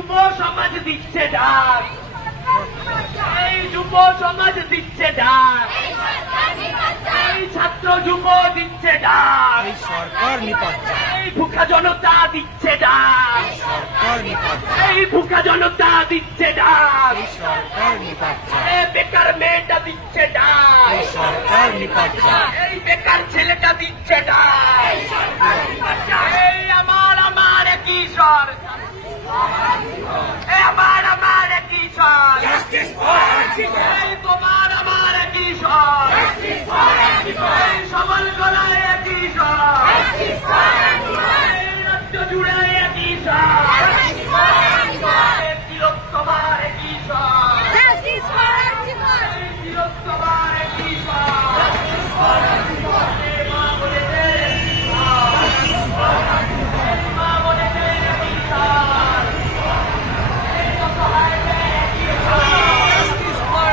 যুব সমাজ দিচ্ছে ডাক, এই যুব সমাজ দিচ্ছে ডাক, এই ছাত্র যুব দিচ্ছে ডাক, এই সরকার নিপাচ্ছে, এই ভুখা জনতা দিচ্ছে ডাক, সরকার নিপাচ্ছে, এই ভুখা জনতা দিচ্ছে ডাক, এই সরকার নিপাচ্ছে, এই বেকার মেয়েটা দিচ্ছে ডাক, এই সরকার নিপাচ্ছে, এই বেকার ছেলেটা দিচ্ছে ডাক, এই আমার একই স্বর, এই আমার একই স্বর, এই তোমার আমার একই স্বর, এই সবার গলায় একই স্বর, এই রাজ্য জুড়ে একই স্বর, এই তিলোত্তমার একই স্বর, এই তিলোত্তমার একই স্বর, এই মা বোনেদের একই স্বর, এই মা বোনেদের একই স্বর, এই অসহায়দের একই স্বর,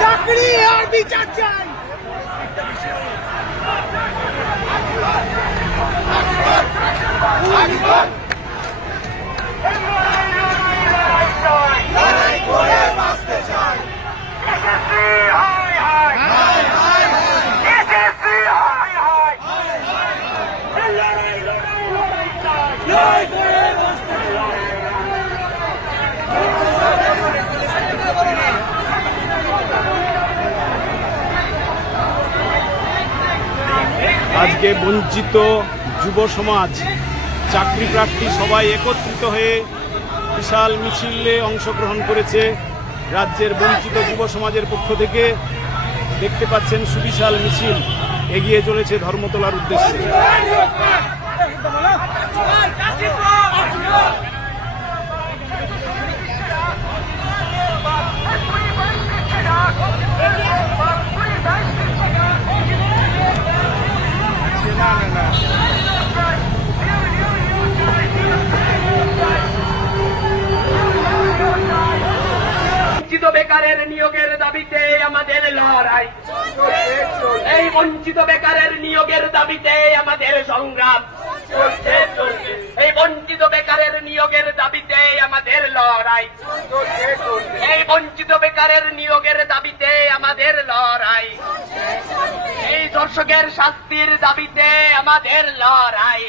চাকরি আর বিচার চাই। লড়াই করে বাঁচতে চাই। লড়াই করে বাঁচতে চাই। আজকে বঞ্চিত যুব সমাজ, চাকরি প্রার্থী সবাই একত্রিত হয়ে বিশাল মিছিলে অংশগ্রহণ করেছে। রাজ্যের বঞ্চিত যুব সমাজের পক্ষ থেকে দেখতে পাচ্ছেন সুবিশাল মিছিল এগিয়ে চলেছে ধর্মতলার উদ্দেশ্যে। বঞ্চিত বেকারের নিয়োগের দাবিতে আমাদের লড়াই, এই বঞ্চিত বেকারের নিয়োগের দাবিতে আমাদের সংগ্রাম, এই বঞ্চিত বেকারের নিয়োগের দাবিতে আমাদের লড়াই, এই বঞ্চিত বেকারের নিয়োগের দাবিতে আমাদের লড়াই, এই ধর্ষকের শাস্তির দাবিতে আমাদের লড়াই,